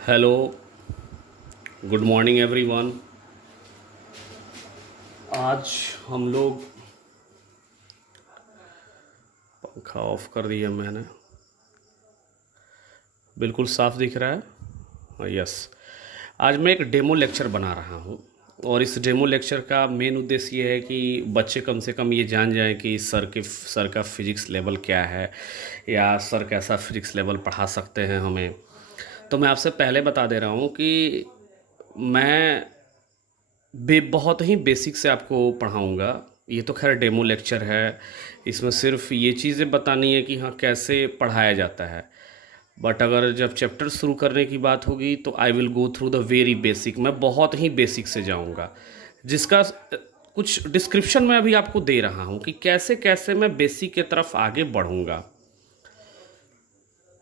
Hello, good morning everyone. आज हम लोग पंखा ऑफ कर दिया मैंने, बिल्कुल साफ दिख रहा है। यस, आज मैं एक डेमो लेक्चर बना रहा हूँ और इस डेमो लेक्चर का मेन उद्देश्य ये है कि बच्चे कम से कम ये जान जाएं कि सर का फिजिक्स लेवल क्या है या सर कैसा फिजिक्स लेवल पढ़ा सकते हैं हमें। तो मैं आपसे पहले बता दे रहा हूँ कि मैं बहुत ही बेसिक से आपको पढ़ाऊँगा। ये तो खैर डेमो लेक्चर है, इसमें सिर्फ ये चीज़ें बतानी है कि हाँ कैसे पढ़ाया जाता है। बट अगर जब चैप्टर शुरू करने की बात होगी तो I will go through the very basic. मैं बहुत ही बेसिक से जाऊँगा, जिसका कुछ डिस्क्रिप्शन मैं अभी आपको दे रहा हूँ कि कैसे कैसे मैं बेसिक की तरफ आगे बढ़ूँगा,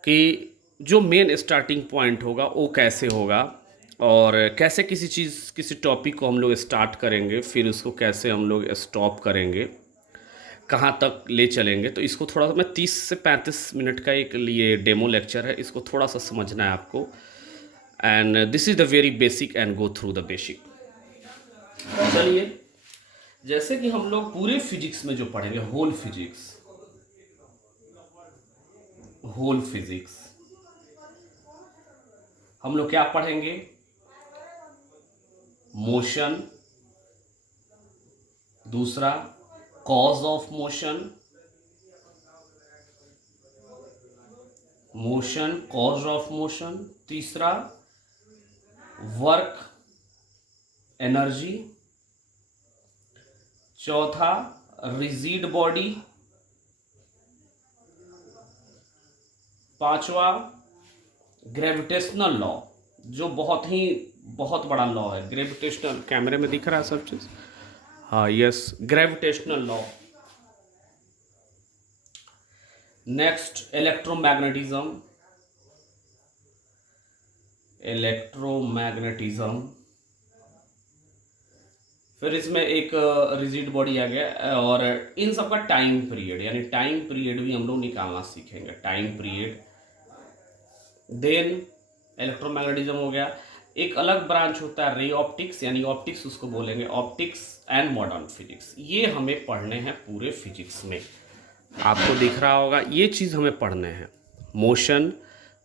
कि जो मेन स्टार्टिंग पॉइंट होगा वो कैसे होगा और कैसे किसी टॉपिक को हम लोग स्टार्ट करेंगे, फिर उसको कैसे हम लोग स्टॉप करेंगे, कहाँ तक ले चलेंगे। तो इसको थोड़ा सा मैं 30 से 35 मिनट का एक लिए डेमो लेक्चर है, इसको थोड़ा सा समझना है आपको। And this is the very basic and go through the basic. चलिए, जैसे कि हम लोग पूरे फिजिक्स में जो पढ़ेंगे, होल फिजिक्स हम लोग क्या पढ़ेंगे? मोशन, दूसरा cause of cause of motion, तीसरा वर्क एनर्जी, चौथा रिजिड बॉडी, पांचवा ग्रेविटेशनल लॉ, जो बहुत बड़ा लॉ है। ग्रेविटेशनल, कैमरे में दिख रहा है सब चीज? हाँ, yes, gravitational law. Next electromagnetism. फिर इसमें एक रिजिड बॉडी आ गया, और इन सब का टाइम पीरियड, यानी टाइम पीरियड भी हम लोग निकालना सीखेंगे, टाइम पीरियड। देन इलेक्ट्रोमैग्नेटिज्म हो गया। एक अलग ब्रांच होता है रे ऑप्टिक्स, यानी ऑप्टिक्स उसको बोलेंगे, ऑप्टिक्स एंड मॉडर्न फिजिक्स। ये हमें पढ़ने हैं पूरे फिजिक्स में। आपको दिख रहा होगा, ये चीज़ हमें पढ़ने हैं। Motion,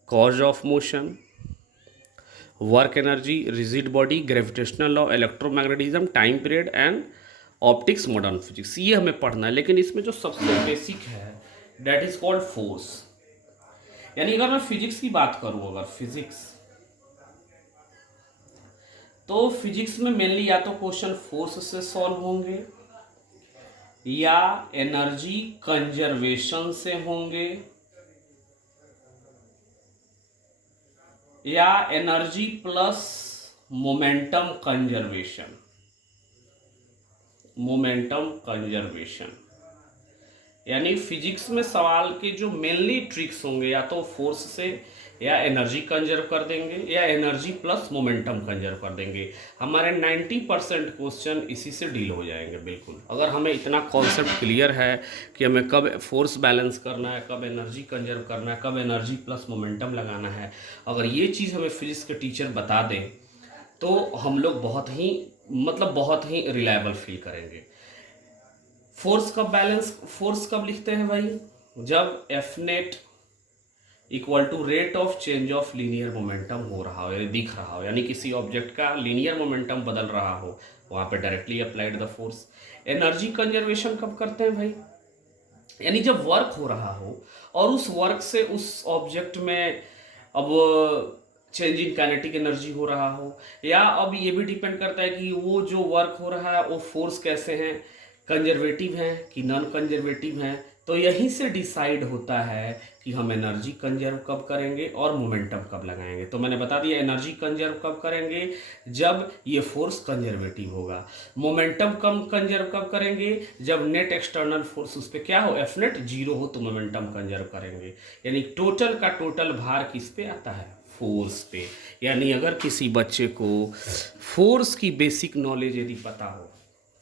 cause of motion, work energy, rigid body, gravitational law, electromagnetism, time period and optics modern physics, ये हमें पढ़ना है। लेकिन इसमें जो सबसे बेसिक है दैट इज कॉल्ड फोर्स। यानी अगर मैं फिजिक्स की बात करूं, अगर फिजिक्स, तो फिजिक्स में मेनली या तो क्वेश्चन फोर्स से सॉल्व होंगे या एनर्जी कंजर्वेशन से होंगे या एनर्जी प्लस मोमेंटम कंजर्वेशन। यानी फिजिक्स में सवाल के जो मेनली ट्रिक्स होंगे, या तो फोर्स से या एनर्जी कंजर्व कर देंगे या एनर्जी प्लस मोमेंटम कंजर्व कर देंगे। हमारे 90% क्वेश्चन इसी से डील हो जाएंगे। बिल्कुल, अगर हमें इतना कॉन्सेप्ट क्लियर है कि हमें कब फोर्स बैलेंस करना है, कब एनर्जी कंजर्व करना है, कब एनर्जी प्लस मोमेंटम लगाना है, अगर ये चीज़ हमें फिजिक्स के टीचर बता दें तो हम लोग बहुत ही रिलायबल फील करेंगे। फोर्स कब लिखते हैं भाई? जब F net equal to rate of change of linear momentum हो रहा हो, यानी दिख रहा हो, यानी किसी ऑब्जेक्ट का लीनियर मोमेंटम बदल रहा हो, वहां पे directly applied the force. Energy conservation कब करते हैं भाई? यानी जब वर्क हो रहा हो और उस वर्क से उस ऑब्जेक्ट में अब चेंज इन काइनेटिक एनर्जी हो रहा हो, या अब ये भी डिपेंड करता है कि वो जो वर्क हो रहा है वो फोर्स कैसे हैं, कंजर्वेटिव हैं कि नॉन कंजर्वेटिव हैं। तो यहीं से डिसाइड होता है कि हम एनर्जी कंजर्व कब करेंगे और मोमेंटम कब लगाएंगे। तो मैंने बता दिया, एनर्जी कंजर्व कब करेंगे? जब ये फोर्स कंजर्वेटिव होगा। मोमेंटम कम कंजर्व कब करेंगे? जब नेट एक्सटर्नल फोर्स उस पर क्या हो, एफ नेट जीरो हो, तो मोमेंटम कंजर्व करेंगे। यानी टोटल का टोटल भार किस पे आता है? फोर्स पे। यानी अगर किसी बच्चे को फोर्स की बेसिक नॉलेज यदि पता हो,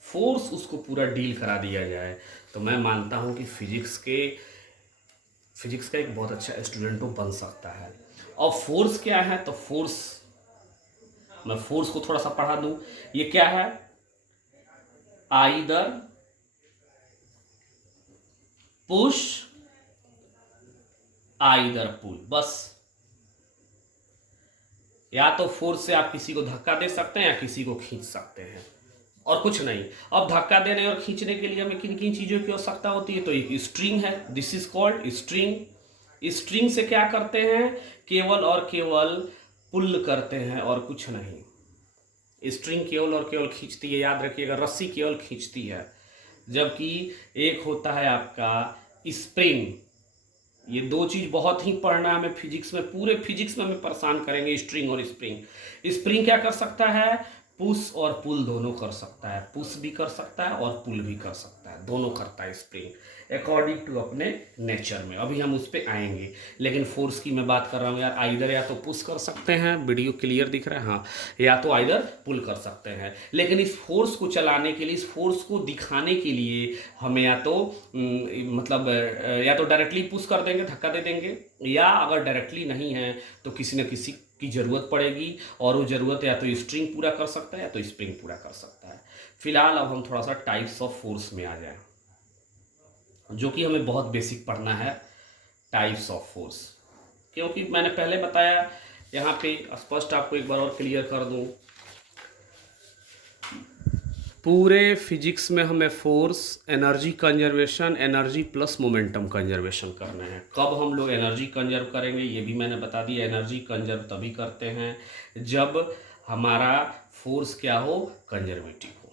फोर्स उसको पूरा डील करा दिया जाए, तो मैं मानता हूं कि फिजिक्स का एक बहुत अच्छा स्टूडेंट वो बन सकता है। और फोर्स क्या है, तो फोर्स, मैं फोर्स को थोड़ा सा पढ़ा दूं, ये क्या है, आइदर पुश आइदर पुल, बस। या तो फोर्स से आप किसी को धक्का दे सकते हैं या किसी को खींच सकते हैं, और कुछ नहीं। अब धक्का देने और खींचने के लिए हमें किन किन चीजों की आवश्यकता होती है, तो एक स्ट्रिंग है, this is called string. String से क्या करते हैं, केवल और केवल पुल करते हैं और कुछ नहीं। स्ट्रिंग केवल और केवल खींचती है, याद रखिएगा, रस्सी केवल खींचती है, जबकि एक होता है आपका स्प्रिंग। ये दो चीज बहुत ही पढ़ना है हमें फिजिक्स में, पूरे फिजिक्स में हमें परेशान करेंगे, स्ट्रिंग और स्प्रिंग। स्प्रिंग क्या कर सकता है, पुश और पुल दोनों कर सकता है, पुश भी कर सकता है और पुल भी कर सकता है, दोनों करता है स्प्रिंग अकॉर्डिंग टू अपने नेचर में। अभी हम उस पर आएंगे, लेकिन फोर्स की मैं बात कर रहा हूँ यार, आइदर या तो पुश कर सकते हैं, वीडियो क्लियर दिख रहा है, हाँ, या तो आइदर पुल कर सकते हैं। लेकिन इस फोर्स को चलाने के लिए, इस फोर्स को दिखाने के लिए हमें या तो मतलब या तो डायरेक्टली पुश कर देंगे, धक्का दे देंगे, या अगर डायरेक्टली नहीं है तो किसी न किसी की जरूरत पड़ेगी, और वो जरूरत या तो स्ट्रिंग पूरा कर सकता है या तो स्प्रिंग पूरा कर सकता है। फिलहाल अब हम थोड़ा सा टाइप्स ऑफ फोर्स में आ जाएं, जो कि हमें बहुत बेसिक पढ़ना है, टाइप्स ऑफ फोर्स। क्योंकि मैंने पहले बताया, यहाँ पे स्पष्ट आपको एक बार और क्लियर कर दूं, पूरे फिजिक्स में हमें force, energy conservation, energy plus momentum conservation करने हैं। कब हम लोग एनर्जी कंजर्व करेंगे ये भी मैंने बता दिया। एनर्जी कंजर्व तभी करते हैं जब हमारा फोर्स क्या हो, कंजर्वेटिव हो,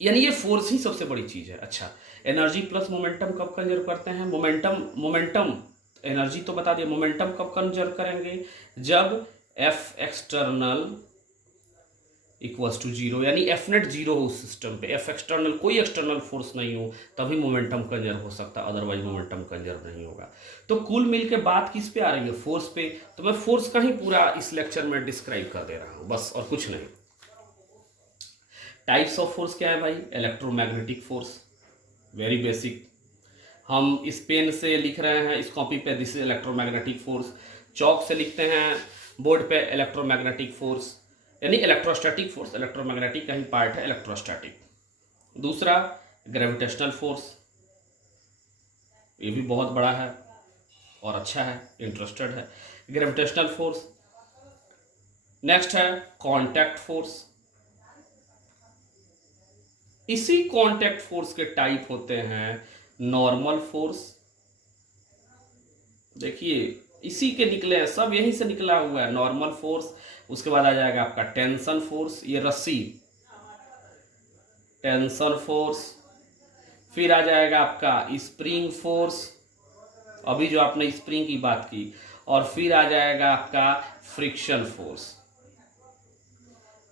यानी ये फोर्स ही सबसे बड़ी चीज है। अच्छा, एनर्जी प्लस मोमेंटम कब कंजर्व करते हैं, मोमेंटम एनर्जी तो बता दिया, मोमेंटम कब कंजर्व करेंगे, जब F external equals to zero, यानी एफ नेट जीरो हो उस सिस्टम पे, एफ एक्सटर्नल, कोई एक्सटर्नल फोर्स नहीं हो, तभी मोमेंटम कंजर्व हो सकता है, अदरवाइज मोमेंटम कंजर्व नहीं होगा। तो कुल मिल के बात किस पे आ रही है, फोर्स पे। तो मैं फोर्स का ही पूरा इस लेक्चर में डिस्क्राइब कर दे रहा हूं, बस, और कुछ नहीं। टाइप्स ऑफ फोर्स क्या है भाई, इलेक्ट्रोमैग्नेटिक फोर्स, वेरी बेसिक। हम इस पेन से लिख रहे हैं, इस कॉपी पे, दिस इज इलेक्ट्रोमैग्नेटिक फोर्स। चौक से लिखते हैं बोर्ड पे, इलेक्ट्रोमैग्नेटिक फोर्स, यानी इलेक्ट्रोस्टैटिक फोर्स, इलेक्ट्रोमैग्नेटिक का ही पार्ट है इलेक्ट्रोस्टैटिक। दूसरा ग्रेविटेशनल फोर्स, ये भी बहुत बड़ा है और अच्छा है, इंटरेस्टेड है, ग्रेविटेशनल फोर्स। नेक्स्ट है कांटेक्ट फोर्स। इसी कांटेक्ट फोर्स के टाइप होते हैं नॉर्मल फोर्स। देखिए इसी के निकले हैं, सब यहीं से निकला हुआ है, नॉर्मल फोर्स। उसके बाद आ जाएगा आपका टेंशन फोर्स, ये रस्सी, टेंशन फोर्स। फिर आ जाएगा आपका स्प्रिंग फोर्स, अभी जो आपने स्प्रिंग की बात की। और फिर आ जाएगा आपका फ्रिक्शन फोर्स।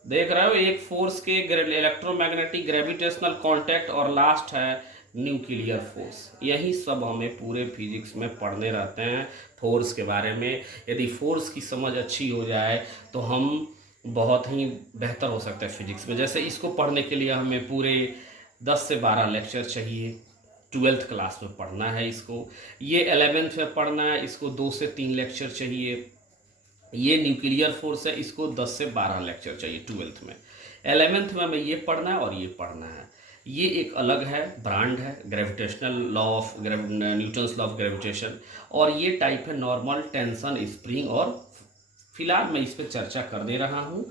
देख रहे हो, एक फोर्स के इलेक्ट्रोमैग्नेटिक, ग्रेविटेशनल, कांटेक्ट, और लास्ट है न्यूक्लियर फोर्स। यही सब हमें पूरे फिजिक्स में पढ़ने रहते हैं फोर्स के बारे में। यदि फोर्स की समझ अच्छी हो जाए तो हम बहुत ही बेहतर हो सकते हैं फिजिक्स में। जैसे इसको पढ़ने के लिए हमें पूरे 10 से 12 लेक्चर चाहिए, 12th क्लास में पढ़ना है इसको। ये 11th में पढ़ना है, इसको 2 से 3 लेक्चर चाहिए। ये न्यूक्लियर फोर्स है, इसको 10 से 12 लेक्चर चाहिए 12th में। 11th में हमें ये पढ़ना है और ये पढ़ना है। ये एक अलग है, ब्रांड है, gravitational law of Newton's law of gravitation. और ये टाइप है नॉर्मल, टेंशन, स्प्रिंग। और फिलहाल मैं इस पर चर्चा कर दे रहा हूँ,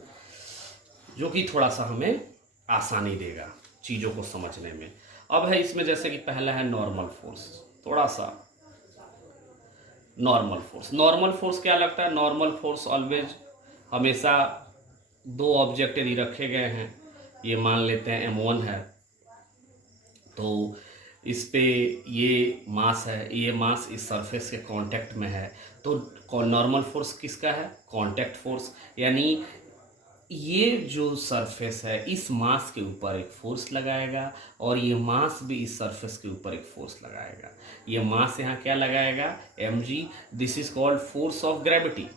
जो कि थोड़ा सा हमें आसानी देगा चीज़ों को समझने में। अब है इसमें जैसे कि पहला है नॉर्मल फोर्स, थोड़ा सा नॉर्मल फोर्स। नॉर्मल फोर्स क्या लगता है, नॉर्मल फोर्स ऑलवेज, हमेशा दो ऑब्जेक्ट यदि रखे गए हैं, ये मान लेते हैं m1 है, तो इस पे ये मास है, ये मास इस सरफेस के कांटेक्ट में है, तो नॉर्मल फोर्स किसका है, कांटेक्ट फोर्स। यानी ये जो सरफेस है इस मास के ऊपर एक फोर्स लगाएगा, और ये मास भी इस सरफेस के ऊपर एक फोर्स लगाएगा। ये मास यहाँ क्या लगाएगा, mg, this is called force of gravity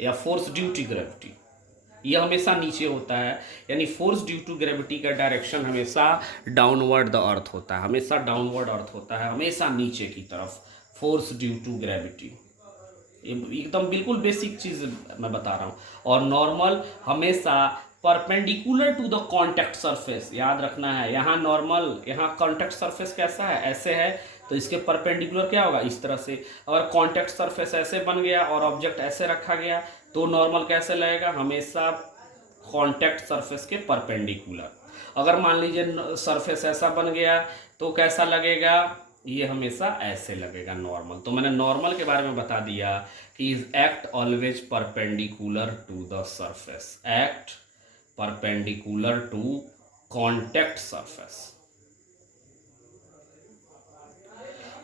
या फोर्स ड्यू टू ग्रेविटी। ये हमेशा नीचे होता है, यानी फोर्स ड्यू टू ग्रेविटी का डायरेक्शन हमेशा डाउनवर्ड द अर्थ होता है, हमेशा डाउनवर्ड अर्थ होता है, हमेशा नीचे की तरफ, फोर्स ड्यू टू ग्रेविटी। एकदम बिल्कुल बेसिक चीज मैं बता रहा हूँ। और नॉर्मल हमेशा perpendicular to the contact surface, याद रखना है। यहाँ नॉर्मल, यहाँ कॉन्टैक्ट सरफेस कैसा है, ऐसे है, तो इसके परपेंडिकुलर क्या होगा, इस तरह से। अगर कॉन्टैक्ट सरफेस ऐसे बन गया और ऑब्जेक्ट ऐसे रखा गया तो नॉर्मल कैसे लगेगा, हमेशा कॉन्टैक्ट सरफेस के परपेंडिकुलर। अगर मान लीजिए सरफेस ऐसा बन गया तो कैसा लगेगा, ये हमेशा ऐसे लगेगा नॉर्मल। तो मैंने नॉर्मल के बारे में बता दिया कि is act always perpendicular to the surface, act perpendicular to contact surface.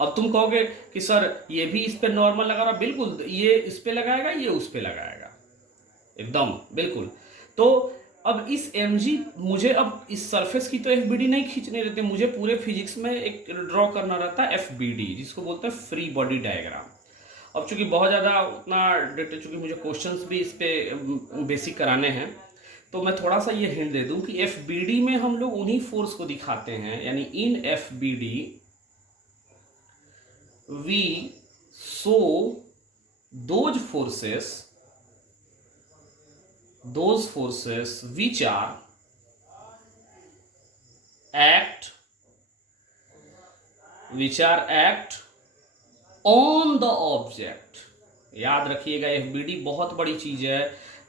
अब तुम कहोगे कि सर ये भी इस पे नॉर्मल लगा रहा, बिल्कुल, ये इस पे लगाएगा, ये उस पे लगाएगा, एकदम बिल्कुल। तो अब इस mg, मुझे अब इस सरफेस की तो FBD नहीं खींचने देते, मुझे पूरे फिजिक्स में एक ड्रॉ करना रहता है FBD, जिसको बोलते हैं फ्री बॉडी डायग्राम। अब चूंकि बहुत ज़्यादा उतना डिटेल, चूंकि मुझे क्वेश्चंस भी इस पे बेसिक कराने हैं, तो मैं थोड़ा सा ये हिंट दे दूं कि FBD में हम लोग उन्हीं फोर्स को दिखाते हैं, यानी in FBD we show those forces which are act on the object। याद रखिएगा, FBD बहुत बड़ी चीज है।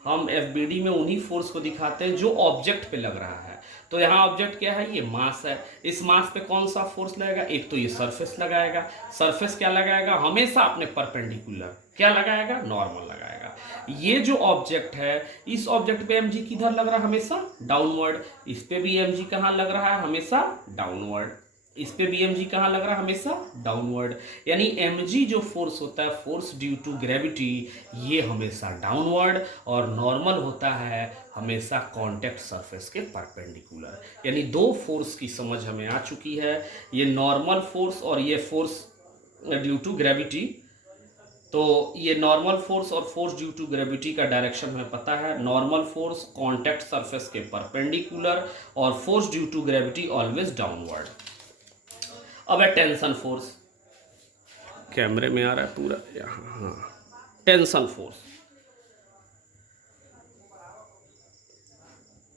हम FBD में उन्हीं फोर्स को दिखाते हैं जो ऑब्जेक्ट पे लग रहा है। तो यहाँ ऑब्जेक्ट क्या है, ये मास है। इस मास पे कौन सा फोर्स लगेगा, एक तो ये सरफेस लगाएगा। सरफेस क्या लगाएगा, हमेशा अपने परपेंडिकुलर क्या लगाएगा, नॉर्मल लगाएगा। ये जो ऑब्जेक्ट है, इस ऑब्जेक्ट पे mg किधर लग रहा है, हमेशा डाउनवर्ड। इस पे भी mg कहाँ लग रहा है, हमेशा डाउनवर्ड। इस पे भी mg कहाँ लग रहा है, हमेशा डाउनवर्ड। यानी mg जो फोर्स होता है, फोर्स ड्यू टू ग्रेविटी, ये हमेशा डाउनवर्ड, और नॉर्मल होता है हमेशा कांटेक्ट सरफेस के परपेंडिकुलर। यानी दो फोर्स की समझ हमें आ चुकी है, ये नॉर्मल फोर्स और ये फोर्स ड्यू टू ग्रेविटी। तो ये नॉर्मल फोर्स और फोर्स ड्यू टू ग्रेविटी का डायरेक्शन हमें पता है। नॉर्मल फोर्स कांटेक्ट सरफेस के परपेंडिकुलर, और force due to gravity always downward. अब है टेंशन फोर्स, कैमरे में आ रहा है पूरा यहाँ, हाँ। टेंशन फोर्स,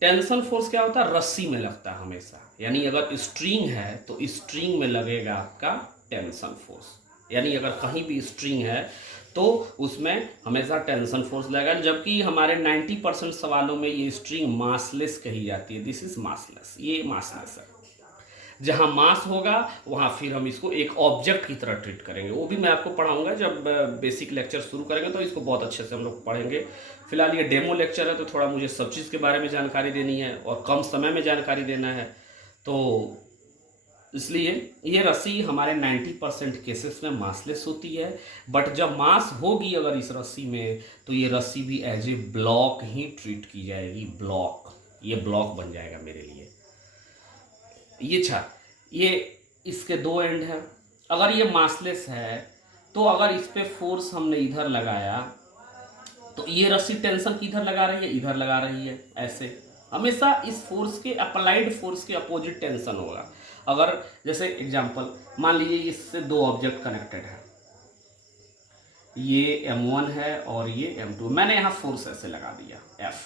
टेंशन फोर्स क्या होता है, रस्सी में लगता है हमेशा। यानी अगर स्ट्रिंग है तो स्ट्रिंग में लगेगा आपका टेंशन फोर्स। यानी अगर कहीं भी स्ट्रिंग है तो उसमें हमेशा टेंशन फोर्स लगेगा। जबकि हमारे 90% सवालों में ये स्ट्रिंग मासलेस कही जाती है, दिस इज मासलेस, ये मासलेस है। जहाँ मास होगा वहाँ फिर हम इसको एक ऑब्जेक्ट की तरह ट्रीट करेंगे। वो भी मैं आपको पढ़ाऊंगा जब बेसिक लेक्चर शुरू करेंगे, तो इसको बहुत अच्छे से हम लोग पढ़ेंगे। फिलहाल ये डेमो लेक्चर है, तो थोड़ा मुझे सब चीज़ के बारे में जानकारी देनी है और कम समय में जानकारी देना है। तो इसलिए ये रस्सी हमारे 90% केसेस में मासलेस होती है। बट जब मास होगी अगर इस रस्सी में, तो ये रस्सी भी एज ए ब्लॉक ही ट्रीट की जाएगी। ब्लॉक, ये ब्लॉक बन जाएगा मेरे लिए। ये इसके दो एंड है। अगर ये मासलेस है तो अगर इस पे फोर्स हमने इधर लगाया तो ये रस्सी टेंशन किधर लगा रही है, इधर लगा रही है। ऐसे हमेशा इस फोर्स के, अप्लाइड फोर्स के अपोजिट टेंशन होगा। अगर जैसे एग्जांपल मान लीजिए इससे दो ऑब्जेक्ट कनेक्टेड है, ये M1 है और ये M2, मैंने यहाँ फोर्स ऐसे लगा दिया F।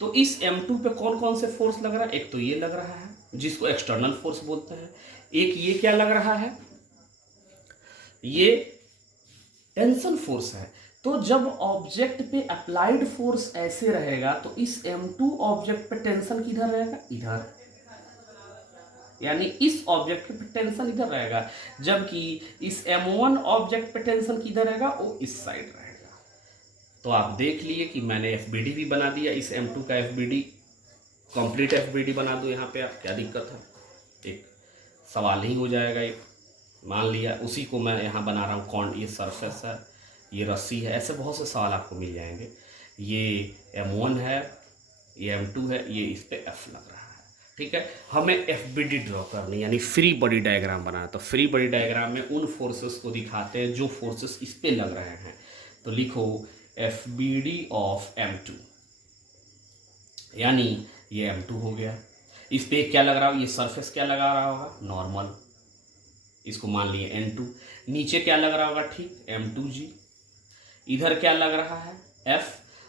तो इस M2 पे कौन कौन से फोर्स लग रहा है, एक तो ये लग रहा है जिसको एक्सटर्नल फोर्स बोलते हैं, एक ये क्या लग रहा है, ये टेंशन फोर्स है। तो जब ऑब्जेक्ट पे अप्लाइड फोर्स ऐसे रहेगा तो इस M2 ऑब्जेक्ट पे टेंशन किधर रहेगा, इधर। यानी इस ऑब्जेक्ट पे टेंशन इधर रहेगा, जबकि इस M1 ऑब्जेक्ट पे टेंशन किधर रहेगा, वो इस साइड रहेगा। तो आप देख लिए कि मैंने FBD भी बना दिया, इस M2 का FBD, कंप्लीट FBD बना दो यहाँ पे, आप क्या दिक्कत है, एक सवाल ही हो जाएगा। एक मान लिया उसी को मैं यहाँ बना रहा हूँ, कौन, ये सरफेस है, ये रस्सी है, ऐसे बहुत से सवाल आपको मिल जाएंगे। ये M1 है, ये M2 है, ये इस पे F लग रहा है, ठीक है। हमें FBD ड्रॉ करनी, यानी फ्री बॉडी डायग्राम बनाना। तो फ्री बॉडी डायग्राम में उन फोर्सेस को दिखाते हैं जो फोर्सेस इस पे लग रहे हैं। तो लिखो FBD ऑफ M2, यानी ये M2 हो गया। इस पे क्या लग रहा हो, ये सरफेस क्या लगा रहा होगा, नॉर्मल, इसको मान लिए N2। नीचे क्या लग रहा होगा, ठीक, M2G। इधर क्या लग रहा है F,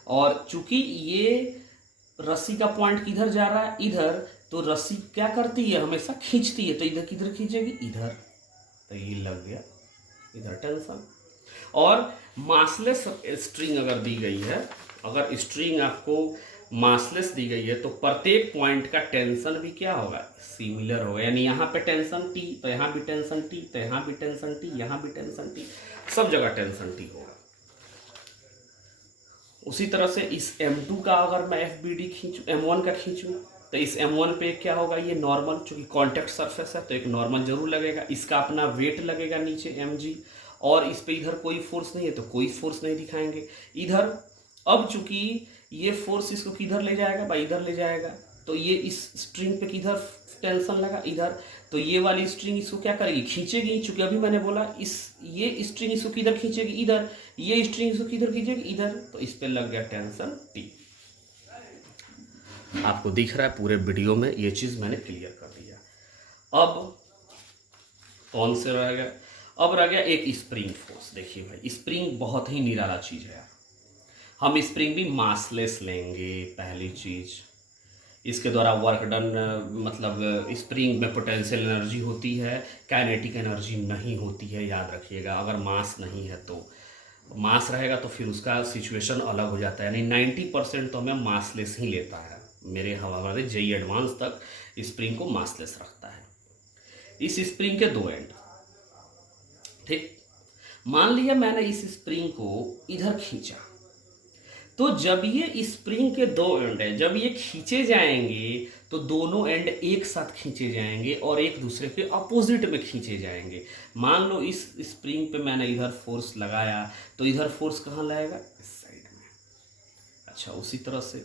और चूंकि ये रस्सी का पॉइंट किधर जा रहा है इधर, तो रस्सी क्या करती है हमेशा खींचती है, तो इधर किधर खींचेगी इधर, तो ये लग गया इधर टेंशन। और मासलेस स्ट्रिंग अगर दी गई है, अगर स्ट्रिंग आपको मासलेस दी गई है तो प्रत्येक पॉइंट का टेंशन भी क्या होगा, सिमिलर होगा। यानी यहाँ पे टेंशन T तो यहाँ भी टेंशन T, तो यहाँ भी टेंशन T, यहाँ भी टेंशन T, सब जगह टेंशन T होगा। उसी तरह से इस M2 का अगर मैं FBD खींचूँ, M1 का खींचूँ, तो इस M1 पे क्या होगा, ये नॉर्मल, चूंकि कॉन्टैक्ट सरफेस है तो एक नॉर्मल जरूर लगेगा, इसका अपना वेट लगेगा नीचे mg, और इस पे इधर कोई फोर्स नहीं है तो कोई फोर्स नहीं दिखाएंगे इधर। अब चूंकि ये फोर्स इसको किधर ले जाएगा भाई, इधर ले जाएगा, तो ये इस स्ट्रिंग पे किधर टेंशन लगा इधर, तो ये वाली स्ट्रिंग इसको क्या करेगी, खींचेगी। चूंकि अभी मैंने बोला ये स्ट्रिंग इसको किधर खींचेगी इधर, ये स्ट्रिंग इसको किधर खींचेगी इधर, तो इस पे लग गया टेंशन T। आपको दिख रहा है पूरे वीडियो में, ये चीज मैंने क्लियर कर दिया। अब कौन से रह गया, अब रह गया एक स्प्रिंग फोर्स। देखिए भाई, स्प्रिंग बहुत ही निराला चीज है। हम स्प्रिंग भी मासलेस लेंगे, पहली चीज इसके द्वारा वर्क डन, मतलब स्प्रिंग में पोटेंशियल एनर्जी होती है, काइनेटिक एनर्जी नहीं होती है, याद रखिएगा। अगर मास नहीं है तो, मास रहेगा तो फिर उसका सिचुएशन अलग हो जाता है। यानी 90% तो हमें मासलेस ही लेता है। मेरे हमारे JEE एडवांस तक स्प्रिंग को मासलेस रखता है। इस स्प्रिंग के दो एंड, ठीक, मान लिया मैंने इस स्प्रिंग को इधर खींचा, तो जब ये स्प्रिंग के दो एंड है, जब ये खींचे जाएंगे तो दोनों एंड एक साथ खींचे जाएंगे और एक दूसरे के अपोजिट में खींचे जाएंगे। मान लो इस स्प्रिंग पे मैंने इधर फोर्स लगाया, तो इधर फोर्स कहाँ लगेगा, इस साइड में। अच्छा, उसी तरह से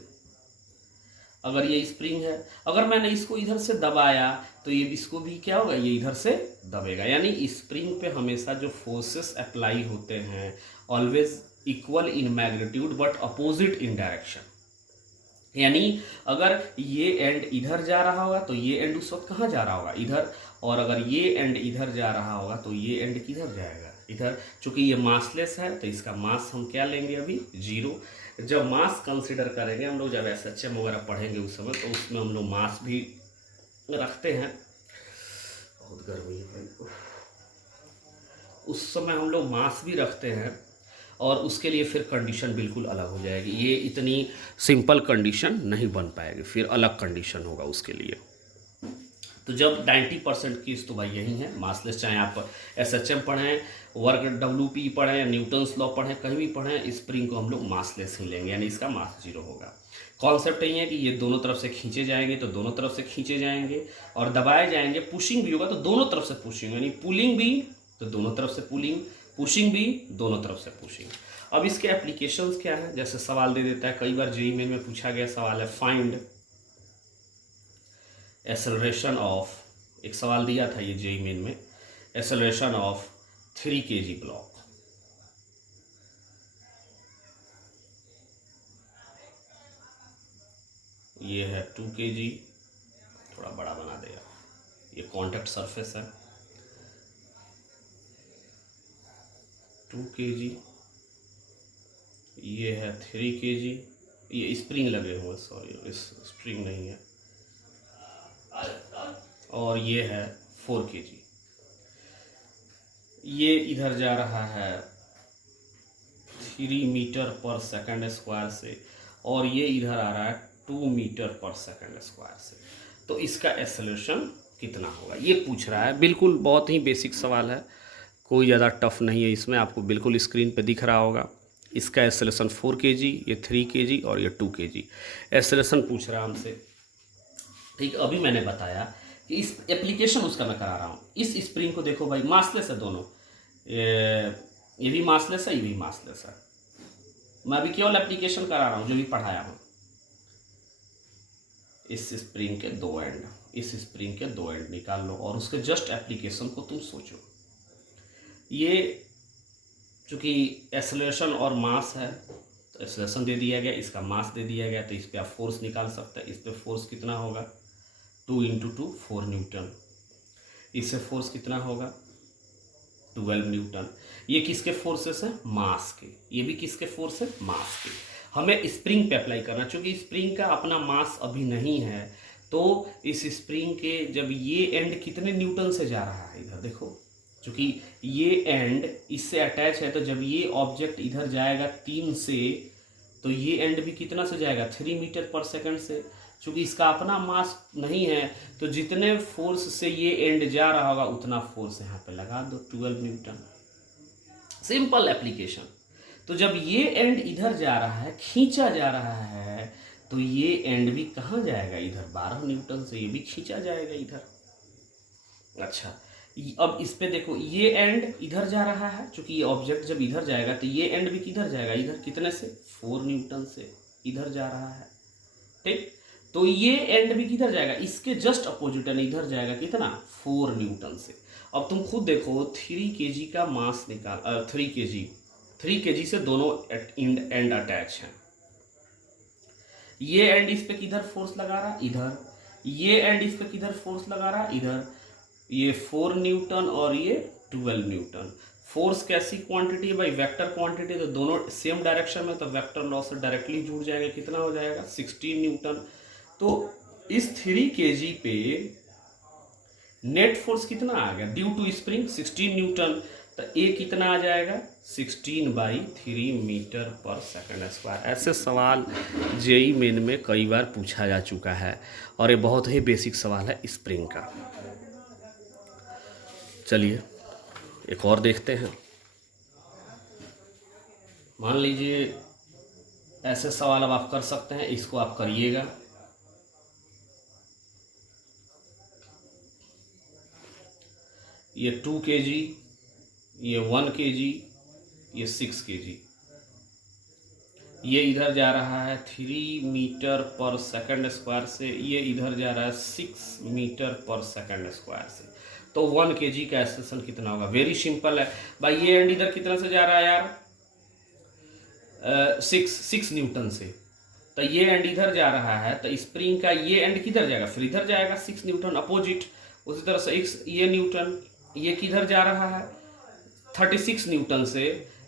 अगर ये स्प्रिंग है, अगर मैंने इसको इधर से दबाया तो ये इसको भी क्या होगा, ये इधर से दबेगा। यानी स्प्रिंग पे हमेशा जो फोर्सेस अप्लाई होते हैं always equal in magnitude but opposite in direction. यानी अगर ये एंड इधर जा रहा होगा तो ये एंड उस वक्त कहाँ जा रहा होगा, इधर, और अगर ये एंड इधर जा रहा होगा तो ये एंड किधर जाएगा, इधर। चूंकि ये मासलेस है तो इसका मास हम क्या लेंगे अभी, 0। जब मास कंसिडर करेंगे हम लोग, जब SHM वगैरह पढ़ेंगे उस समय, तो उसमें हम लोग मास भी रखते हैं। बहुत गर्मी है भाई, उस समय हम लोग मास भी रखते हैं, और उसके लिए फिर कंडीशन बिल्कुल अलग हो जाएगी। ये इतनी सिंपल कंडीशन नहीं बन पाएगी, फिर अलग कंडीशन होगा उसके लिए। तो जब 90% केस तो भाई यही है मासलेस, चाहे आप SHM पढ़ें, वर्क WP पढ़ें, या न्यूटन्स लॉ पढ़ें, कहीं भी पढ़ें, स्प्रिंग को हम लोग मासलेस ही लेंगे, यानी इसका मास 0 होगा। कॉन्सेप्ट यही है कि ये दोनों तरफ से खींचे जाएंगे तो दोनों तरफ से खींचे जाएंगे, और दबाए जाएंगे। पुशिंग भी होगा तो दोनों तरफ से पुशिंग, यानी पुलिंग भी तो दोनों तरफ से पुलिंग, पुशिंग भी दोनों तरफ से पुशिंग। अब इसके एप्लीकेशंस क्या है, जैसे सवाल दे देता है, कई बार JEE मेन में पूछा गया सवाल है, फाइंड एक्सेलरेशन ऑफ, एक सवाल दिया था ये JEE मेन में, एक्सेलरेशन ऑफ 3 kg ब्लॉक। ये है 2 kg, थोड़ा बड़ा बना देगा, ये कॉन्टैक्ट सरफेस है, 2 kg, ये है 3 kg, ये स्प्रिंग लगे हुए, सॉरी इस स्प्रिंग नहीं है, और ये है 4 kg। ये इधर जा रहा है 3 मीटर पर सेकंड स्क्वायर से, और ये इधर आ रहा है 2 मीटर पर सेकंड स्क्वायर से। तो इसका एक्सेलरेशन कितना होगा, ये पूछ रहा है। बिल्कुल बहुत ही बेसिक सवाल है, कोई ज़्यादा टफ नहीं है इसमें, आपको बिल्कुल स्क्रीन पे दिख रहा होगा। इसका एक्सेलरेशन 4 kg, ये 3 kg और ये 2 kg एक्सेलरेशन पूछ रहा है हमसे। ठीक, अभी मैंने बताया कि इस एप्लीकेशन उसका मैं करा रहा हूँ। इस स्प्रिंग को देखो भाई, मासलेस है दोनों, ये भी मासलेस है, ये भी मासलेस है। मैं अभी केवल एप्लीकेशन करा रहा हूँ जो भी पढ़ाया हूँ। इस स्प्रिंग के दो एंड, इस स्प्रिंग के दो एंड निकाल लो, और उसके जस्ट एप्लीकेशन को तुम सोचो। ये चूँकि एक्सेलरेशन और मास है तो एक्सेलरेशन दे दिया गया, इसका मास दे दिया गया, तो इस पर आप फोर्स निकाल सकते हैं। इस पर फोर्स कितना होगा, 2 × 2 4 न्यूटन। इससे फोर्स कितना होगा, 12 न्यूटन। ये किसके फोर्सेस हैं? मास के। ये भी किसके फोर्स है? मास के। हमें स्प्रिंग पे अप्लाई करना, क्योंकि स्प्रिंग का अपना मास अभी नहीं है, तो इस स्प्रिंग के जब ये एंड कितने न्यूटन से जा रहा है, इधर देखो, क्योंकि ये एंड इससे अटैच है, तो जब ये ऑब्जेक्ट इधर जाएगा 3 से, तो ये एंड भी कितना से जाएगा? 3 मीटर पर सेकंड से। क्योंकि इसका अपना मास नहीं है, तो जितने फोर्स से ये एंड जा रहा होगा उतना फोर्स यहाँ पे लगा दो, 12 न्यूटन। Simple application. तो जब ये एंड इधर जा रहा है, खींचा जा रहा है, तो ये एंड भी कहाँ जाएगा? इधर 12 न्यूटन से ये भी खींचा जाएगा इधर। अच्छा, अब इस पे देखो, ये एंड इधर जा रहा है, क्योंकि ये ऑब्जेक्ट जब इधर जाएगा तो ये एंड भी किधर जाएगा? इधर। कितने से? 4 न्यूटन से इधर जा रहा है, ठीक। तो ये एंड भी किधर जाएगा? इसके जस्ट अपोजिट एंड इधर जाएगा, कितना? 4 न्यूटन से। अब तुम खुद देखो, 3 kg का मास निकाल, 3 kg से दोनों एंड अटैच हैं। ये एंड इस पे किधर फोर्स लगा रहा? इधर। ये एंड इस पे किधर फोर्स लगा रहा? इधर। ये 4 न्यूटन और ये 12 न्यूटन। फोर्स कैसी क्वांटिटी है भाई? वेक्टर क्वांटिटी, तो दोनों सेम डायरेक्शन में, तो वेक्टर लॉ से डायरेक्टली जुड़ जाएंगे। कितना हो जाएगा? 16 न्यूटन। तो इस 3 kg पे नेट फोर्स कितना आ गया? Due to spring 16 newton. तो ए कितना आ जाएगा? 16/3 मीटर पर सेकंड स्क्वायर। ऐसे सवाल जेई मेन में कई बार पूछा जा चुका है, और ये बहुत ही बेसिक सवाल है स्प्रिंग का। चलिए एक और देखते हैं। मान लीजिए ऐसे सवाल अब आप कर सकते हैं, इसको आप करिएगा। ये 2 kg, ये 1 kg, ये 6 kg। ये इधर जा रहा है 3 मीटर पर सेकंड स्क्वायर से, ये इधर जा रहा है 6 मीटर पर सेकंड स्क्वायर से। तो 1 kg का एक्सेलेरेशन कितना होगा? वेरी सिंपल है भाई। ये एंड इधर कितना से जा रहा है यार? 6 न्यूटन से। तो ये एंड इधर जा रहा है, तो स्प्रिंग का ये एंड किधर जाएगा? फिर इधर जाएगा, 6 न्यूटन अपोजिट। उसी तरह से ये न्यूटन, ये किधर जा रहा है? 36 न्यूटन से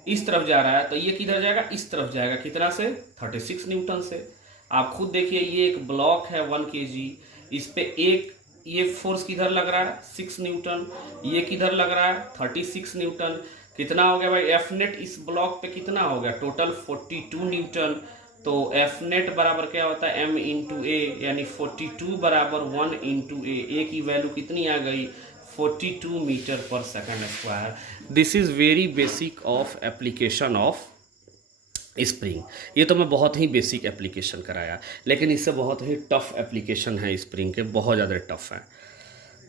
इस तरफ जा रहा है, तो ये किधर जाएगा? इस तरफ जाएगा। कितना से? 36 न्यूटन से। आप खुद देखिए, ये एक ब्लॉक है 1 kg, इस पे एक ये फोर्स किधर लग रहा है? 6 न्यूटन। ये किधर लग रहा है? 36 न्यूटन। कितना हो गया भाई? एफ नेट इस ब्लॉक पे कितना हो गया? Total 42 Newton. तो एफ नेट बराबर क्या होता है? m इंटू ए, यानी 42 बराबर 1 इंटू ए की वैल्यू कितनी आ गई? 42 मीटर पर second square. This is very basic of application of spring. ये तो मैं बहुत ही बेसिक एप्लीकेशन कराया, लेकिन इससे बहुत ही टफ एप्लीकेशन है स्प्रिंग के, बहुत ज़्यादा टफ है।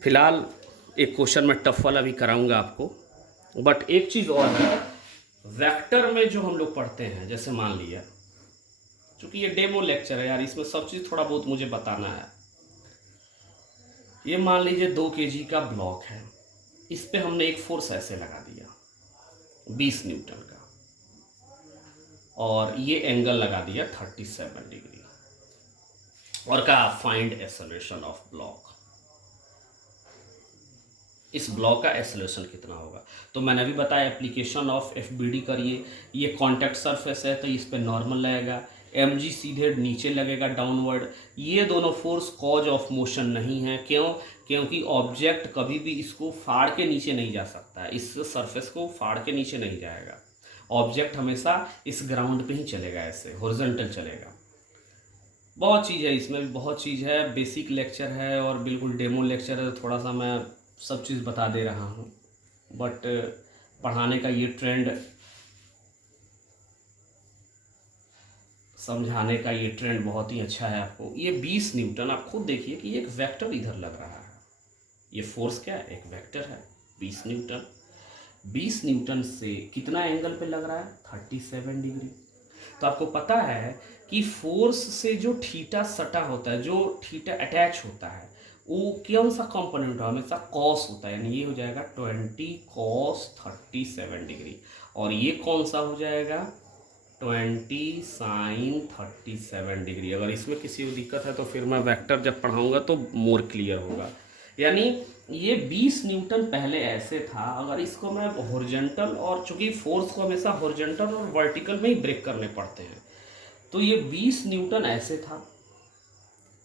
फिलहाल एक क्वेश्चन मैं टफ वाला भी कराऊंगा आपको, बट एक चीज़ और है, वेक्टर में जो हम लोग पढ़ते हैं, जैसे मान लिया, चूँकि ये डेमो लेक्चर है यार, इसमें सब चीज़ थोड़ा बहुत मुझे बताना है। ये मान लीजिए 2 kg का ब्लॉक है, इस पे हमने एक फोर्स ऐसे लगा दिया 20 न्यूटन का, और ये एंगल लगा दिया 37 डिग्री, और कहा फाइंड एक्सेलरेशन ऑफ ब्लॉक। इस ब्लॉक का एक्सेलरेशन कितना होगा? तो मैंने अभी बताया एप्लीकेशन ऑफ एफबीडी करिए। ये कॉन्टैक्ट सरफेस है, तो इस पे नॉर्मल लगेगा, mg सीधे नीचे लगेगा डाउनवर्ड। ये दोनों फोर्स कॉज ऑफ मोशन नहीं है। क्यों? क्योंकि ऑब्जेक्ट कभी भी इसको फाड़ के नीचे नहीं जा सकता है, इस सरफेस को फाड़ के नीचे नहीं जाएगा। ऑब्जेक्ट हमेशा इस ग्राउंड पे ही चलेगा, ऐसे हॉरिजॉन्टल चलेगा। बहुत चीज़ है इसमें भी, बहुत चीज़ है। बेसिक लेक्चर है और बिल्कुल डेमो लेक्चर है, तो थोड़ा सा मैं सब चीज़ बता दे रहा हूँ, बट पढ़ाने का ये ट्रेंड, समझाने का ये ट्रेंड बहुत ही अच्छा है आपको। ये 20 न्यूटन, आप खुद देखिए कि एक वेक्टर इधर लग रहा है, ये फोर्स क्या है? एक वेक्टर है 20 न्यूटन। 20 न्यूटन से कितना एंगल पे लग रहा है? 37 डिग्री। तो आपको पता है कि फोर्स से जो थीटा सटा होता है, जो थीटा अटैच होता है, वो कौन सा कंपोनेंट है? हमेशा कॉस होता है, यानी ये हो जाएगा 20 cos 37 डिग्री, और ये कौन सा हो जाएगा? 20 sin 37 डिग्री। अगर इसमें किसी को दिक्कत है तो फिर मैं वेक्टर जब पढ़ाऊंगा तो मोर क्लियर होगा। यानी ये 20 न्यूटन पहले ऐसे था, अगर इसको मैं हॉरिजॉन्टल, और चूंकि फोर्स को हमेशा हॉरिजॉन्टल और वर्टिकल में ही ब्रेक करने पड़ते हैं, तो ये 20 न्यूटन ऐसे था।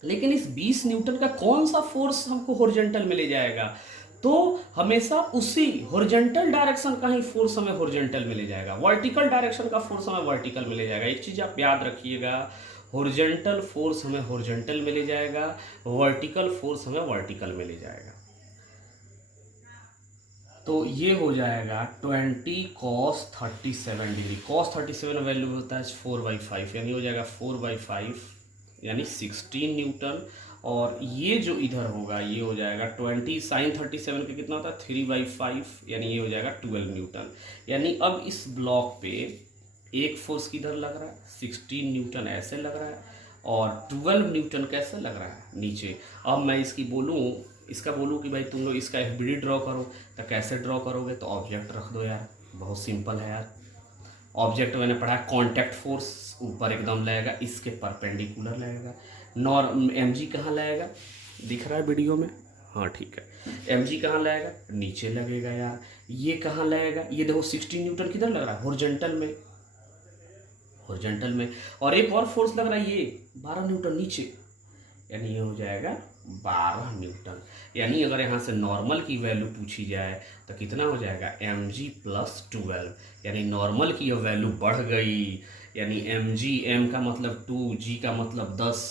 लेकिन इस 20 न्यूटन का कौन सा फोर्स हमको हॉरिजॉन्टल में ले जाएगा, तो हमेशा उसी हॉरिजॉन्टल डायरेक्शन का ही फोर्स हमें हॉरिजॉन्टल में ले जाएगा, वर्टिकल डायरेक्शन का फोर्स हमें वर्टिकल में ले जाएगा। एक चीज़ आप याद रखिएगा, हॉरिजॉन्टल फोर्स हमें हॉरिजॉन्टल में ले जाएगा, वर्टिकल फोर्स हमें वर्टिकल में ले जाएगा। तो ये हो जाएगा 20 cos 37 डिग्री। cos 37 वैल्यू होता है 4/5, यानी हो जाएगा 4/5 यानी 16 न्यूटन। और ये जो इधर होगा ये हो जाएगा 20 sin 37 का कितना होता है 3/5, यानी ये हो जाएगा 12 न्यूटन। यानी अब इस ब्लॉक पे एक फोर्स किधर लग रहा है 16 न्यूटन ऐसे लग रहा है, और 12 न्यूटन कैसे लग रहा है नीचे। अब मैं इसका बोलूँ कि भाई तुम लोग इसका FBD ड्रॉ करो, तो कैसे ड्रॉ करोगे, तो ऑब्जेक्ट रख दो यार, बहुत सिंपल है यार। ऑब्जेक्ट मैंने पढ़ा कॉन्टैक्ट फोर्स ऊपर एकदम लगेगा, इसके परपेंडिकुलर लगेगा। mg कहाँ लगेगा, दिख रहा है वीडियो में, हाँ ठीक है। mg कहाँ लगेगा, नीचे लगेगा यार। ये कहाँ लगेगा, ये देखो 16 न्यूटन किधर लग रहा है हॉरिजॉन्टल में, और एक और फोर्स लग रहा है ये 12 न्यूटन नीचे, यानी ये हो जाएगा 12 न्यूटन। यानी अगर यहाँ से नॉर्मल की वैल्यू पूछी जाए तो कितना हो जाएगा mg + 12, यानी नॉर्मल की यह वैल्यू बढ़ गई, यानी mg, m का मतलब 2, g का मतलब 10,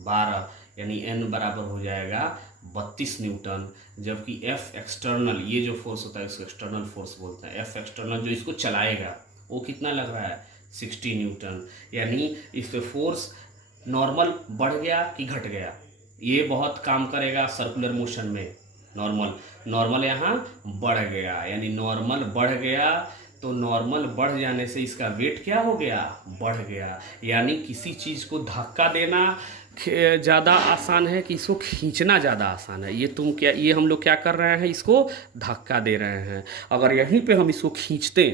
12, यानी n बराबर हो जाएगा 32 न्यूटन। जबकि F एक्सटर्नल, ये जो फोर्स होता है इसको एक्सटर्नल फोर्स बोलते हैं। F एक्सटर्नल जो इसको चलाएगा वो कितना लग रहा है 60 न्यूटन। यानी इस पे फोर्स नॉर्मल बढ़ गया कि घट गया, ये बहुत काम करेगा सर्कुलर मोशन में। नॉर्मल यहाँ बढ़ गया, यानी नॉर्मल बढ़ गया, तो नॉर्मल बढ़ जाने से इसका वेट क्या हो गया, बढ़ गया। यानी किसी चीज़ को धक्का देना ज़्यादा आसान है कि इसको खींचना ज़्यादा आसान है। ये हम लोग क्या कर रहे हैं, इसको धक्का दे रहे हैं। अगर यहीं पे हम इसको खींचते,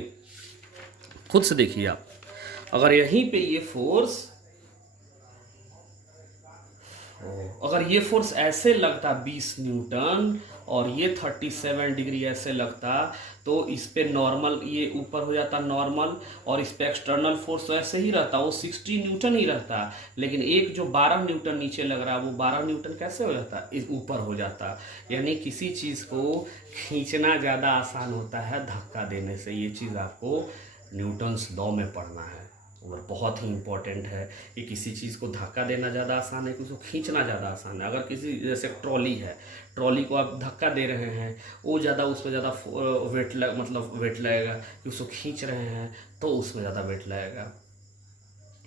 खुद से देखिए आप, अगर यहीं पे ये फोर्स, अगर ये फोर्स ऐसे लगता 20 न्यूटन और ये 37 डिग्री ऐसे लगता, तो इस पे नॉर्मल ये ऊपर हो जाता नॉर्मल, और इस पे एक्सटर्नल फोर्स तो ऐसे ही रहता, वो 60 न्यूटन ही रहता। लेकिन एक जो 12 न्यूटन नीचे लग रहा है वो 12 न्यूटन कैसे हो जाता, इस ऊपर हो जाता। यानी किसी चीज़ को खींचना ज़्यादा आसान होता है धक्का देने से। ये चीज़ आपको न्यूटन्स लॉ में पढ़ना है और बहुत ही इम्पोर्टेंट है कि किसी चीज़ को धक्का देना ज़्यादा आसान है कि उसको खींचना ज़्यादा आसान है। अगर किसी, जैसे ट्रॉली है, ट्रॉली को आप धक्का दे रहे हैं, वो ज़्यादा, उस पर ज़्यादा वेट लगेगा कि उसको खींच रहे हैं तो उसमें ज़्यादा वेट लगेगा।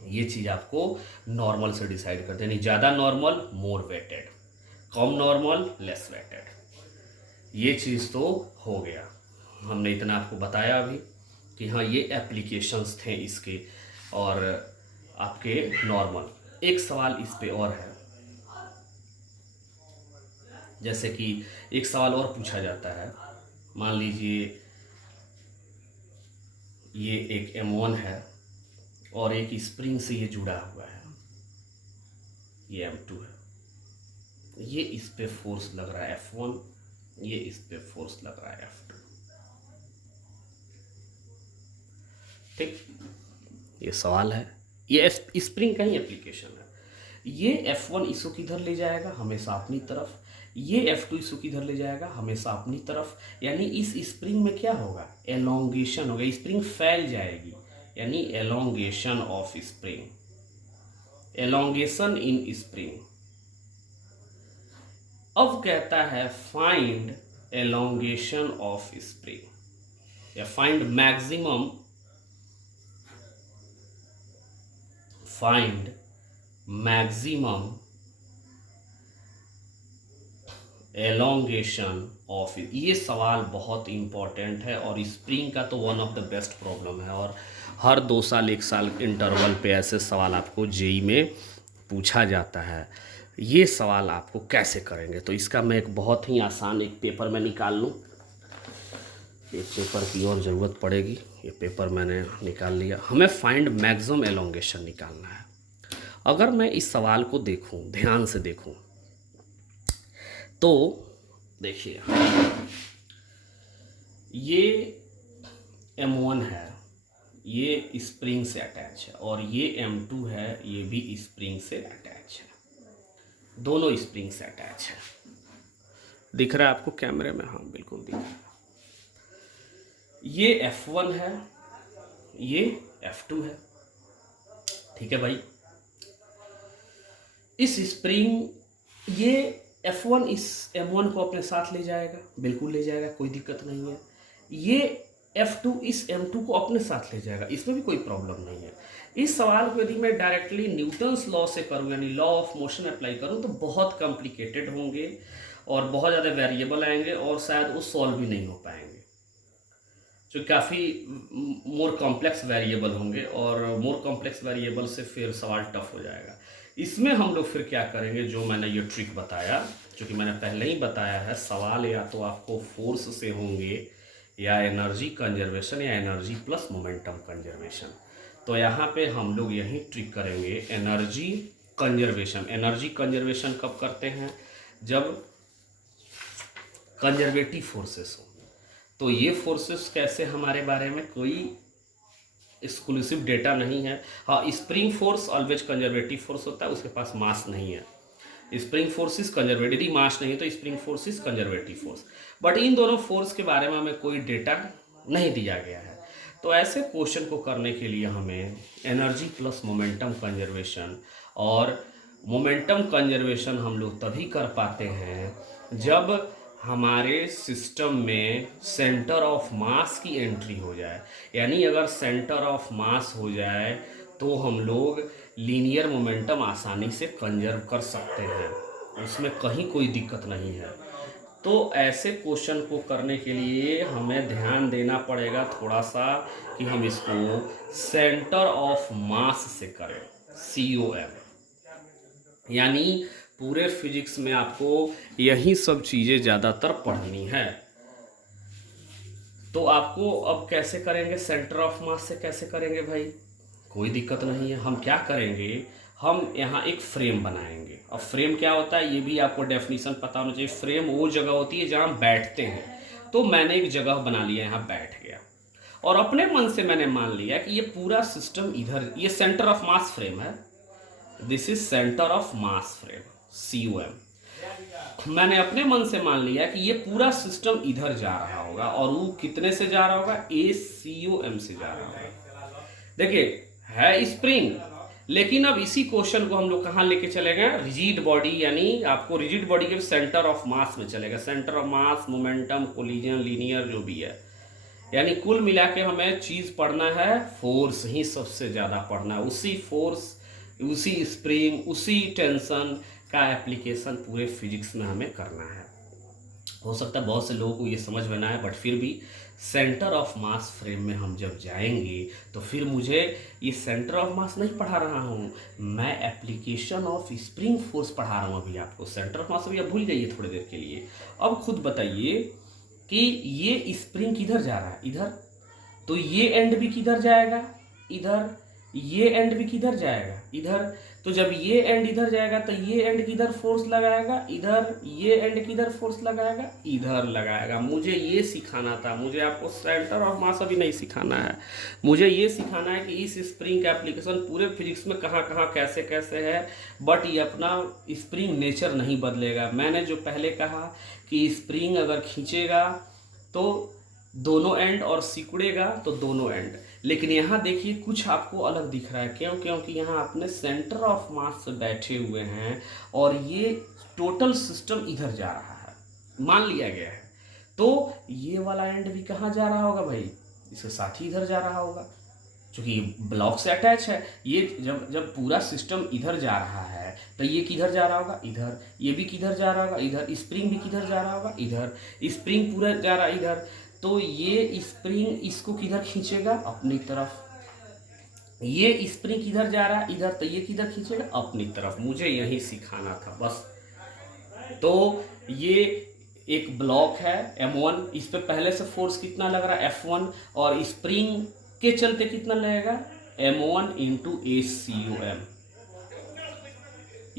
ये चीज़ आपको नॉर्मल से डिसाइड करते हैं, यानी ज़्यादा नॉर्मल मोर वेटेड, कम नॉर्मल लेस वेटेड। ये चीज़ तो हो गया, हमने इतना आपको बताया अभी कि हाँ ये एप्लीकेशंस थे इसके और आपके नॉर्मल। एक सवाल इस पे और है, जैसे कि एक सवाल और पूछा जाता है, मान लीजिए ये एक M1 है और एक स्प्रिंग से ये जुड़ा हुआ है, ये M2 है, ये इस पे फोर्स लग रहा है F1, ये इस पे फोर्स लग रहा है F2। ठीक, ये सवाल है, ये स्प्रिंग का ही एप्लीकेशन है। ये F1 इसको किधर ले जाएगा, हमेशा अपनी तरफ, ये F2 इसको किधर ले जाएगा, हमेशा अपनी तरफ। यानी इस स्प्रिंग में क्या होगा, एलोंगेशन होगा, स्प्रिंग फैल जाएगी, यानी elongation of spring, elongation in spring. अब कहता है फाइंड एलोंगेशन ऑफ स्प्रिंग या find maximum, find maximum elongation of. ये सवाल बहुत इंपॉर्टेंट है और स्प्रिंग का तो one of the best problem है, और हर 2 साल 1 साल इंटरवल पे ऐसे सवाल आपको जेई में पूछा जाता है। ये सवाल आपको कैसे करेंगे, तो इसका मैं एक बहुत ही आसान एक पेपर में निकाल लूँ। एक पेपर की और ज़रूरत पड़ेगी, ये पेपर मैंने निकाल लिया। हमें फाइंड मैक्सिमम एलोंगेशन निकालना है। अगर मैं इस सवाल को देखूं, ध्यान से देखूं, तो देखिए ये M1 है, ये स्प्रिंग से अटैच है, और ये M2 है, ये भी स्प्रिंग से अटैच है, दोनों स्प्रिंग से अटैच है। दिख रहा है आपको कैमरे में? हाँ बिल्कुल दिख रहा है। ये F1 है, ये F2 है, ठीक है भाई। इस स्प्रिंग ये F1 इस M1 को अपने साथ ले जाएगा, बिल्कुल ले जाएगा, कोई दिक्कत नहीं है। ये F2 इस M2 को अपने साथ ले जाएगा, इसमें भी कोई प्रॉब्लम नहीं है। इस सवाल को यदि मैं डायरेक्टली न्यूटन्स लॉ से करूँ, यानी लॉ ऑफ मोशन अप्लाई करूँ, तो बहुत कॉम्प्लिकेटेड होंगे और बहुत ज़्यादा वेरिएबल आएंगे और शायद वो सॉल्व भी नहीं हो पाएंगे, जो काफ़ी मोर कॉम्प्लेक्स वेरिएबल होंगे, और मोर कॉम्प्लेक्स वेरिएबल से फिर सवाल टफ हो जाएगा। इसमें हम लोग फिर क्या करेंगे, जो मैंने ये ट्रिक बताया, जो कि मैंने पहले ही बताया है, सवाल या तो आपको फोर्स से होंगे, या एनर्जी कंजर्वेशन, या एनर्जी प्लस मोमेंटम कंजर्वेशन। तो यहाँ पे हम लोग यही ट्रिक करेंगे, एनर्जी कंजर्वेशन। एनर्जी कंजर्वेशन कब करते हैं? जब कंजर्वेटिव फोर्सेस हो। तो ये फोर्सेस कैसे, हमारे बारे में कोई एक्सक्लूसिव डेटा नहीं है। हाँ, spring force always conservative force होता है, उसके पास मास नहीं है। स्प्रिंग फोर्स इज कंजर्वेटिव, यदि मास नहीं है तो spring force is conservative force. But in दोनों फोर्स के बारे में हमें कोई डेटा नहीं दिया गया है। तो ऐसे क्वेश्चन को करने के लिए हमें एनर्जी प्लस मोमेंटम कंजर्वेशन, और मोमेंटम कंजर्वेशन हम लोग तभी कर पाते हैं जब हमारे सिस्टम में सेंटर ऑफ मास की एंट्री हो जाए। यानी अगर सेंटर ऑफ मास हो जाए तो हम लोग लीनियर मोमेंटम आसानी से कंजर्व कर सकते हैं, उसमें कहीं कोई दिक्कत नहीं है। तो ऐसे क्वेश्चन को करने के लिए हमें ध्यान देना पड़ेगा थोड़ा सा कि हम इसको सेंटर ऑफ मास से करें, COM। यानी पूरे फिजिक्स में आपको यही सब चीज़ें ज़्यादातर पढ़नी है। तो आपको अब कैसे करेंगे, सेंटर ऑफ मास से कैसे करेंगे भाई? कोई दिक्कत नहीं है। हम क्या करेंगे, हम यहाँ एक फ्रेम बनाएंगे। अब फ्रेम क्या होता है ये भी आपको डेफिनेशन पता होना चाहिए। फ्रेम वो जगह होती है जहाँ हम बैठते हैं। तो मैंने एक जगह बना लिया, यहाँ बैठ गया, और अपने मन से मैंने मान लिया कि ये पूरा सिस्टम इधर, ये सेंटर ऑफ मास फ्रेम है, this is centre of mass frame, COM। मैंने अपने मन से मान लिया कि ये पूरा सिस्टम इधर जा रहा होगा, और वो कितने से जा रहा होगा, ACOM से जा रहा होगा। देखिए है स्प्रिंग, लेकिन अब इसी क्वेश्चन को हम लोग कहाँ लेके चले गए, रिजिड बॉडी, यानी आपको रिजिड बॉडी के सेंटर ऑफ मास में चलेगा। Centre of mass, momentum, collision, linear जो भी है, यानी कुल मिला के हमें चीज पढ़ना है, फोर्स ही सबसे ज्यादा पढ़ना है। उसी फोर्स, उसी स्प्रिंग, उसी टेंशन का एप्लीकेशन पूरे फिजिक्स में हमें करना है। हो सकता है बहुत से लोगों को ये समझ में ना आए, बट फिर भी सेंटर ऑफ मास फ्रेम में हम जब जाएंगे तो फिर मुझे ये सेंटर ऑफ मास नहीं पढ़ा रहा हूँ, मैं एप्लीकेशन ऑफ स्प्रिंग फोर्स पढ़ा रहा हूँ अभी आपको। सेंटर ऑफ मास अभी आप भूल जाइए थोड़ी देर के लिए। अब खुद बताइए कि ये स्प्रिंग किधर जा रहा है, इधर, तो ये एंड भी किधर जाएगा, इधर, ये एंड भी किधर जाएगा, इधर। तो जब ये एंड इधर जाएगा तो ये एंड किधर फोर्स लगाएगा, इधर, ये एंड किधर फोर्स लगाएगा, इधर लगाएगा। मुझे ये सिखाना था, मुझे आपको सेंटर ऑफ मास अभी नहीं सिखाना है, मुझे ये सिखाना है कि इस स्प्रिंग का एप्लीकेशन पूरे फिजिक्स में कहाँ कहाँ कैसे कैसे है। बट ये अपना स्प्रिंग नेचर नहीं बदलेगा। मैंने जो पहले कहा कि स्प्रिंग अगर खींचेगा तो दोनों एंड, और सिकुड़ेगा तो दोनों एंड। लेकिन यहाँ देखिए कुछ आपको अलग दिख रहा है, क्यों? क्योंकि यहाँ आपने सेंटर ऑफ मास से बैठे हुए हैं और ये टोटल सिस्टम इधर जा रहा है, मान लिया गया है। तो ये वाला एंड भी कहाँ जा रहा होगा भाई, इसके साथ ही इधर जा रहा होगा, क्योंकि ये ब्लॉक से अटैच है। ये जब पूरा सिस्टम इधर जा रहा है तो ये किधर जा रहा होगा, इधर। ये भी किधर जा रहा होगा, इधर। स्प्रिंग भी किधर जा रहा होगा, इधर। स्प्रिंग पूरा जा रहा है इधर, तो ये स्प्रिंग इसको किधर खींचेगा, अपनी तरफ। ये स्प्रिंग किधर जा रहा है, इधर, तो ये किधर खींचेगा, अपनी तरफ। मुझे यही सिखाना था बस। तो ये एक ब्लॉक है M1, इस पे पहले से फोर्स कितना लग रहा है, F1, और स्प्रिंग के चलते कितना लगेगा, M1 × ACOM।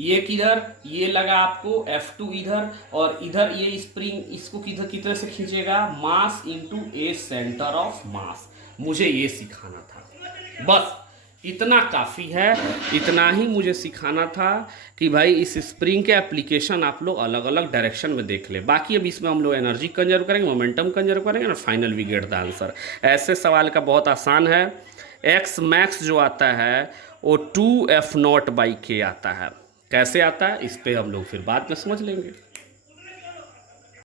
ये किधर, ये लगा आपको F2 इधर, और इधर ये स्प्रिंग इसको किधर किधर से खींचेगा, mass into A centre of mass. मुझे ये सिखाना था, बस इतना काफ़ी है। इतना ही मुझे सिखाना था कि भाई इस स्प्रिंग के एप्लीकेशन आप लोग अलग अलग डायरेक्शन में देख ले। बाकी अब इसमें हम लोग एनर्जी कंजर्व करेंगे, मोमेंटम कंजर्व करेंगे, और final we get the answer. ऐसे सवाल का बहुत आसान है। एक्स मैक्स जो आता है वो 2F0/K आता है। कैसे आता है इस पर हम लोग फिर बाद में समझ लेंगे।